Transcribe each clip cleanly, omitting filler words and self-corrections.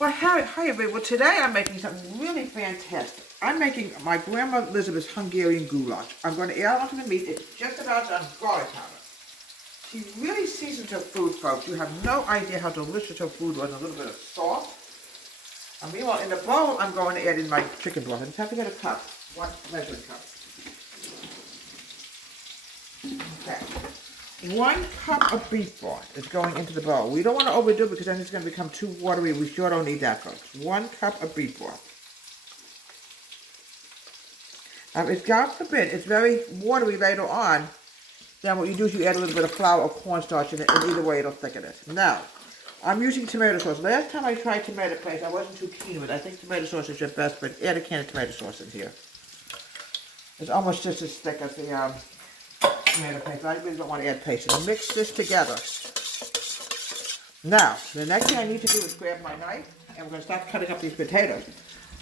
Well, hi everybody. Well, today I'm making something really fantastic. I'm making my Grandma Elizabeth's Hungarian goulash. I'm going to add onto the meat. It's just about done garlic powder. She really seasons her food, folks. You have no idea how delicious her food was. A little bit of salt. And meanwhile, in the bowl, I'm going to add in my chicken broth. I just have to get a cup, one measuring cup. Okay. 1 cup of beef broth is going into the bowl. We don't want to overdo it because then it's going to become too watery. We sure don't need that, folks. 1 cup of beef broth. If God forbid it's very watery later on, then what you do is you add a little bit of flour or cornstarch in it, and either way it'll thicken it. Now, I'm using tomato sauce. Last time I tried tomato paste, I wasn't too keen with it. I think tomato sauce is your best, but add a can of tomato sauce in here. It's almost just as thick as the tomato paste. I really don't want to add paste. So mix this together. Now, the next thing I need to do is grab my knife, and we're going to start cutting up these potatoes.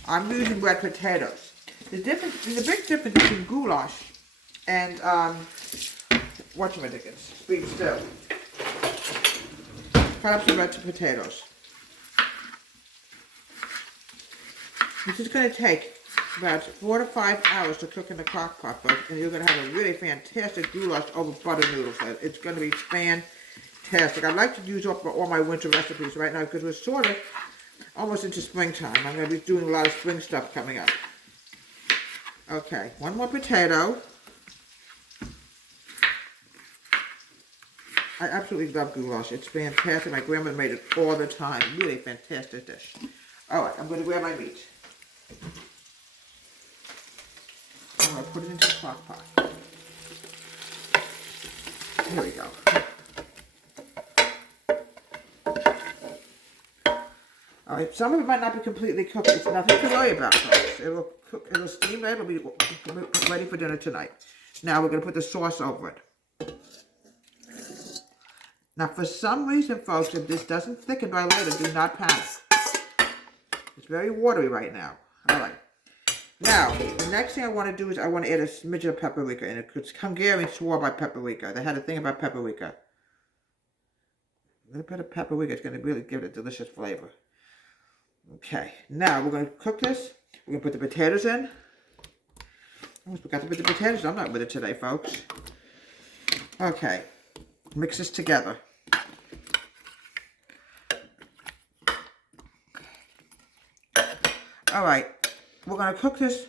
I'm using red potatoes. There's a big difference between goulash and whatchamadickens, beef stew. Cut up some red potatoes. This is going to take about 4 to 5 hours to cook in the crock pot, folks, and you're going to have a really fantastic goulash over butter noodles. It's going to be fantastic. I like to use up all my winter recipes right now because we're sort of almost into springtime. I'm going to be doing a lot of spring stuff coming up. Okay, 1 more potato. I absolutely love goulash. It's fantastic. My grandma made it all the time. Really fantastic dish. Alright, I'm going to grab my meat. I'm going to put it into the crock pot. Here we go. Alright, some of it might not be completely cooked. It's nothing to worry about, folks. It will cook, it'll steam right. It'll be ready for dinner tonight. Now we're going to put the sauce over it. Now, for some reason, folks, if this doesn't thicken by later, do not panic. It's very watery right now. All right. Now, the next thing I want to do is I want to add a smidgen of paprika in it. Because Hungarians swore by paprika. They had a thing about paprika. A little bit of paprika is going to really give it a delicious flavor. Okay. Now, we're going to cook this. We're going to put the potatoes in. I almost forgot to put the potatoes in. I'm not with it today, folks. Okay. Mix this together. Alright, we're going to cook this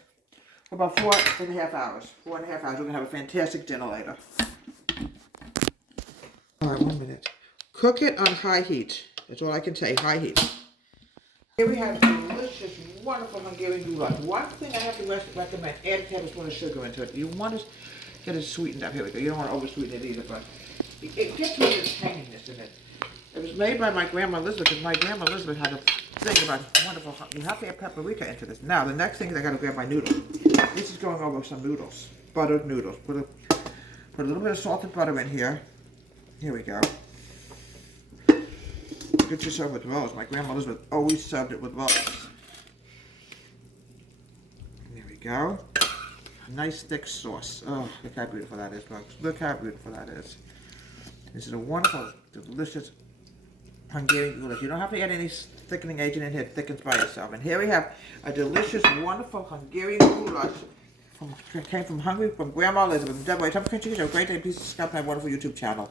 for about 4.5 hours. 4.5 hours. We're going to have a fantastic dinner later. Alright, 1 minute. Cook it on high heat. That's all I can say, high heat. Here we have delicious, wonderful Hungarian goulash. One thing I have to recommend, add a tablespoon of sugar into it. You want to get it sweetened up. Here we go. You don't want to over-sweeten it either, but it gets a little tanginess in it. It was made by my Grandma Elizabeth, and my Grandma Elizabeth had a thing about wonderful, you have to add paprika into this. Now, the next thing is I got to grab my noodles. This is going over some noodles, buttered noodles. Put a little bit of salt and butter in here. Here we go. Get yourself with rolls. My Grandma Elizabeth always served it with rolls. There we go. A nice thick sauce. Oh, look how beautiful that is, folks. Look how beautiful that is. This is a wonderful, delicious Hungarian goulash. You don't have to add any thickening agent in here. It thickens by itself. And here we have a delicious, wonderful Hungarian goulash. Came from Hungary, from Grandma Elizabeth. Deborah, tell me, have a great day. Please subscribe to my wonderful YouTube channel.